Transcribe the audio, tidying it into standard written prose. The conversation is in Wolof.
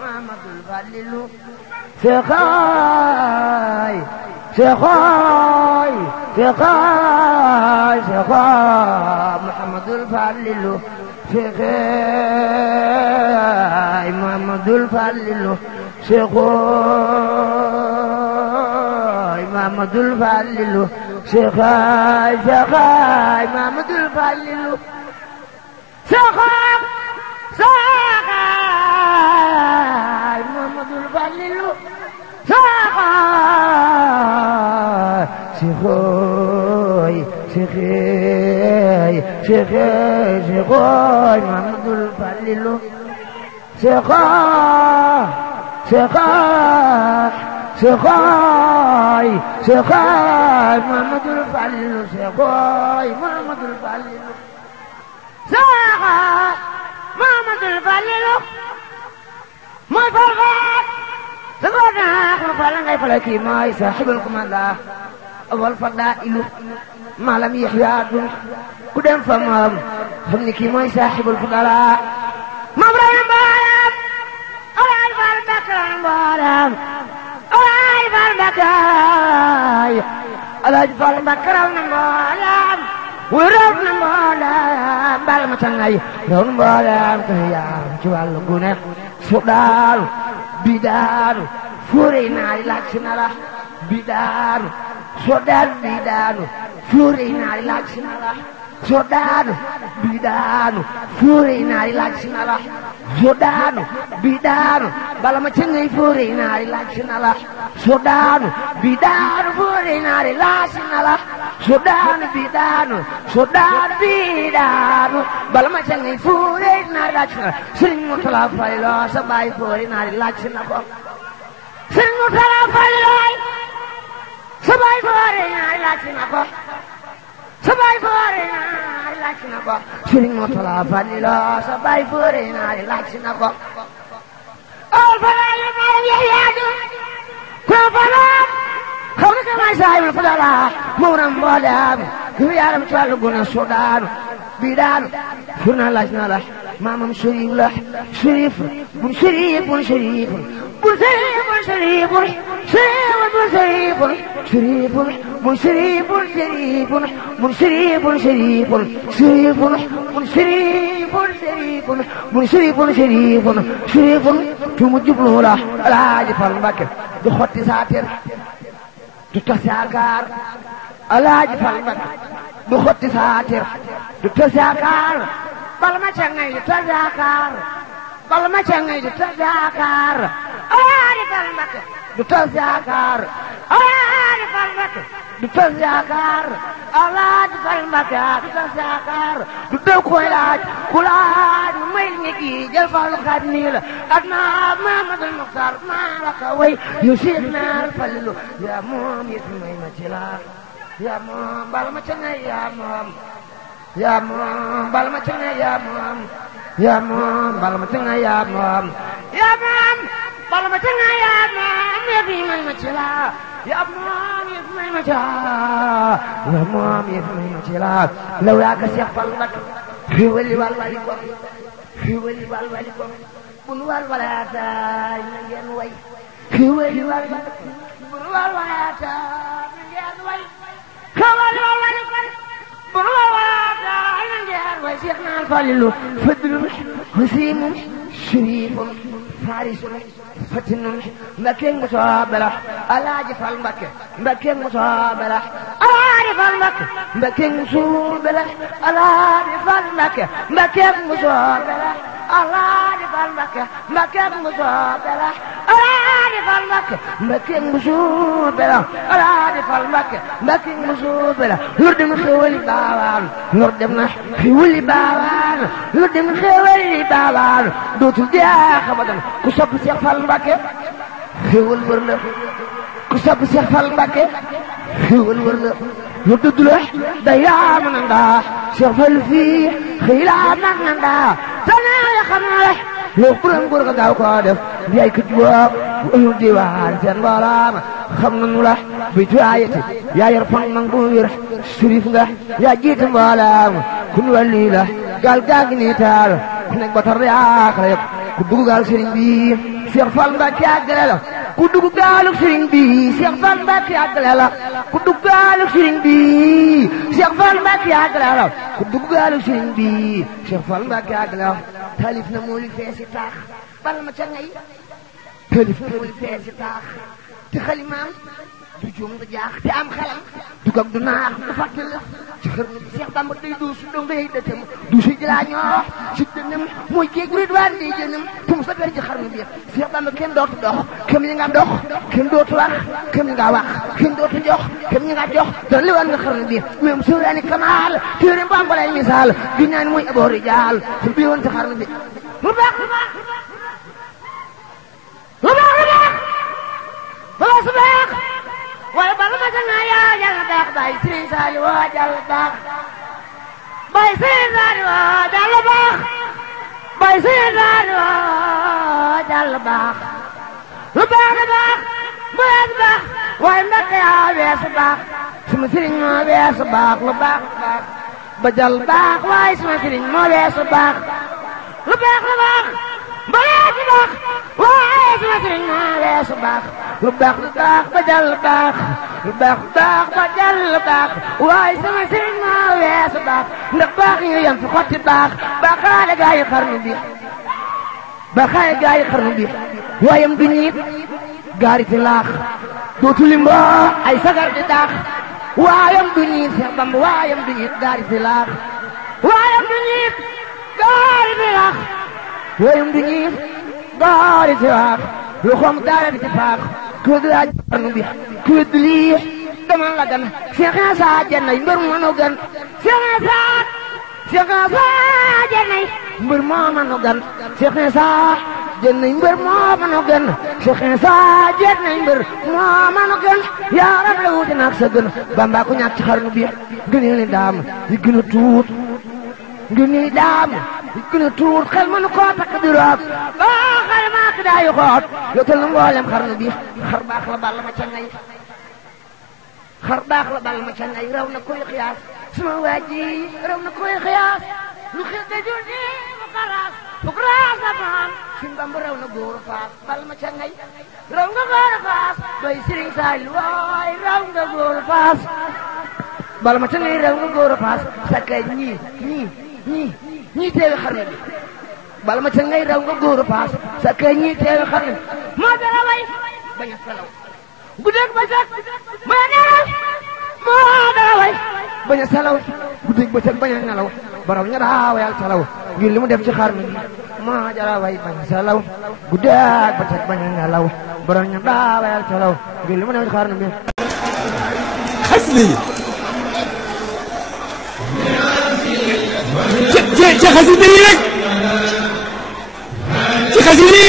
Mamadul Falilu Seexaay Seexaay Seexaay Seexaay Muhammadul Falilu Seexaay Muhammadul Falilu Seexaay Muhammadul Falilu Seexaay Seexaay Muhammadul Falilu Seexaay Seexaay Muhammadul Falilu Seexaay Seexaay Seexaay Seexaay Seexaay Muhammadul Falilu Seexaay Seexaay Seexaay Seexaay Muhammadul Falilu Seexaay Muhammadul Falilu Seexaay Muhammadul Falilu mooy farfaat sa ko naax mu fal ngay fale kii mooy saaxibul kumanda awal fadailu maalam yaxyaadun ku dem fa moom xam ni kii mooy saaxibul fudala moom raw na mboolam alaay fal bakkaay mboolam alaay fal bakkaay alaay fal bakkaay raw na mboolam raw na mboolam bal ma tangay raw na mboolam te yaar ci wàllu gune su daanu bi daanu fuure naari laaj si na la bi daanu soo daanu bi daanu fuure naari laaj si na la soo daanu bi daanu fuure naari laaj si na la soo daanu bi daanu bala ma ca ngay fuure naari laaj si na la soo daanu bi daanu fuure naari laaj si na la soo daanu bi daanu soo daanu bi daanu bala ma ca ngay fuure naari laaj si na la Sëriñ Murtala Falilo sa baay fuure naari laaj si na ko Sëriñ Murtala Falilo sa baay fuure naari laaj si na ko sa baay fuure naari laaj si na ko Sëriñ Murtala Falilo sa baay fuure naari laaj si na ko al falaayu maalam yaxyaadu ko falaam xaw na ka may saayibul fadala muuram mboodaam ki yaaram ci wàllu guna sudaanu bi daanu fur na laaj na la maamam sharif la sharif bun sharif bun sharif bun sharif bun sharif bun sharif bun sharif bun sharif bun sharif bun sharif bun sharif bun sharif bun sharif bun sharif bun sharif bun sharif bun sharif bun tu mu jublu la Alaaji Fal Mbakke du xotti saatir du tas yaakaar Alaaji Fal Mbakke du xotti saatir du tas yaakaar bal ma ca ngay du tas yaakaar bal ma ca ngay du tas yaakaar Alaaji Fal Mbakke du tas yaakaar Alaaji Fal Mbakke du tas yaakaar Alaaji Fal Mbakke du tas yaakaar du daw koy laaj ku laaj mu may ngi gi jël Fallu xaat nii la ak naa Mamadul Muxtaar maa la ka way yu Seex naar Falilu yaa moom yëf may ma ci la yaa moom bal ma ca ngay yaa moom yaa moom bal ma ca ngay yaa moom yaa moom bal ma ca ngay yaa moom yaa moom bal ma ca ngay yaa moom yëf may ma ci la yaa moom yëf may ma ci la yaa moom yëf may ma ci la law yaa ka Seex Fallu Mbakke xiwali wal wali ko xiwali wal wali ko bun wal walaataay na ngeen way xiwali wal wali ko bun wal walaataay na ngeen way xiwali wal wali ko bun wal walaataay na ngeen way Seex naar Falilu fadlun hasimun sharifun farisun fatinun Mbakke mu soobela Alaaji Fal Mbakke Mbakke mu soobela Alaaji Fal Mbakke Mbakke mu soobela Alaaji Fal Mbakke Mbakke mu soobela Alaaji Fal Mbakke Mbakke mu soobela Alaaji Fal Mbakke Mbakke mu soobela Alaaji Fal Mbakke Mbakke mu soobela lor dem xewali baawaan lor dem na xewali baawaan lor dem xewali baawaan dootul jeex abadan ku sopp Seex Fal Mbakke xewal wër la ku sopp Seex Fal Mbakke xewal wër la lu dudd la day yaa mën a ndaa Seex Fal fii xëy laa nag na ndaa tanaa ya xam na le yow buram góor ga gaaw koo def di ay këj woog bu ëyu diwaan seen mboolaam xam nañu la bi tuwaayati yaa yor fan mang bu wér surif nga yaa jiite mboolaam ku ñu wàlli la gaal gaa ngi nii taal ku nekk ba tar yaa xale yëpp ku dugg gaal sëriñ bi Cheikh Fall Mbacke àggale la ku dugg gaalug sëriñ bi Cheikh Fall Mbacke àggale la ku dugg gaalug sëriñ bi Cheikh Fall Mbacke àggale la ku dugg gaalug sëriñ bi Cheikh Fall Mbacke àggale la taalif na moo li feesi taax bal ma ca ngay taalif na moo li feesi taax te xalimaam du juum du jaax te am xelam du gog du naax du fàttali la ci xërnu bi Cheikh Bamba day duusu dong ngay dëttam duusu jëlaa ñoo ci dënnam mooy géej gu ridwaan di jënam tum sa ber ci xarnu bi Cheikh Bamba kenn dootu dox kem ñi nga dox kenn dootu wax kem ñi nga wax kenn dootu jox kem ñi nga jox doon li woon nga xarnu bi même suraani kamaal téere Bamba lay misaal gi ñaan mooy aboo rijaal su bi woon ci xarnu bi lu baax lu baax lu baax lu baax bala su baax waaye bala ma sa yaa jàll baax Baye Serigne Saliou woo jàll baax Baye Serigne Saliou woo jàll baax Baye Serigne Saliou woo jàll baax lu baax lu baax bu weesu baax waaye mbokk yaa weesu baax suma Serigne moo weesu baax lu baax lu baax ba jàll baax waaye suma Serigne moo weesu baax lu baax lu baax ba weesu baax waaye suma Serigne moo weesu baax lu baax lu baax ba jàll baax lu baax lu baax ba jàll baax waaye sama Serigne moo weesu baax ndax baax ñu yem fi xotti baax baaxaale gaa yi xarnu bi baaxaale gaa yi xarnu bi waayam du ñiit gaari fi laax dootu limboo ay sagar di daax waayam du ñiit Cheikh Bamba waayam du ñiit gaari fi laax waayam du ñiit gaari fi laax waayam du ñiit gaari fi laax lu xom daara di ci faax ku wedd laa xarnu bi ku wedd lii dama la gan Cheikh Issa Diène mbër mu mënu gan Cheikh Issa Diène mbër moo mënu gan Cheikh Issa Diène mbër moo mënu gan Cheikh Issa Diène mbër moo mënu gan yaa rab la wuute naag sa gën Bamba ko ñàkk ci xarnu bi gënee ni daam yi gën a tuut gënee daam yi gën a tuut xel mënu koo takk di roog boo xale maak daayu xoot yootal na mboolem xarnu bi xar baax la balla ma ca ngay xar baax la balla ma ca ngay raw na koy xiyaas suma waa ji raw na koy xiyaas lu xil da jur ni mu xalaas fuk raas la taan sin Bamba raw na góor faas balla ma ca ngay raw nga góor faas Baye Serigne Saliou waay raw nga góor faas balla ma ca ngay raw nga góor faas sakkay ñii teewe xarnu bi bala ma ca ngay raw nga góor faas sa kay ñii teewe xarnu bi moo dara way bañ a salaw guddeeg bëccëg bañ a nelaw moo dara way bañ a salaw guddeeg bëccëg bañ a nelaw baraw ña daa wayal salaw ngir li mu def ci xarnu bi moo dara way bañ a salaw guddeeg bëccëg bañ a nelaw baraw ña daa wayal salaw ngir li mu def ci xarnu bi xasli ci xasida yi rek ci xasida yi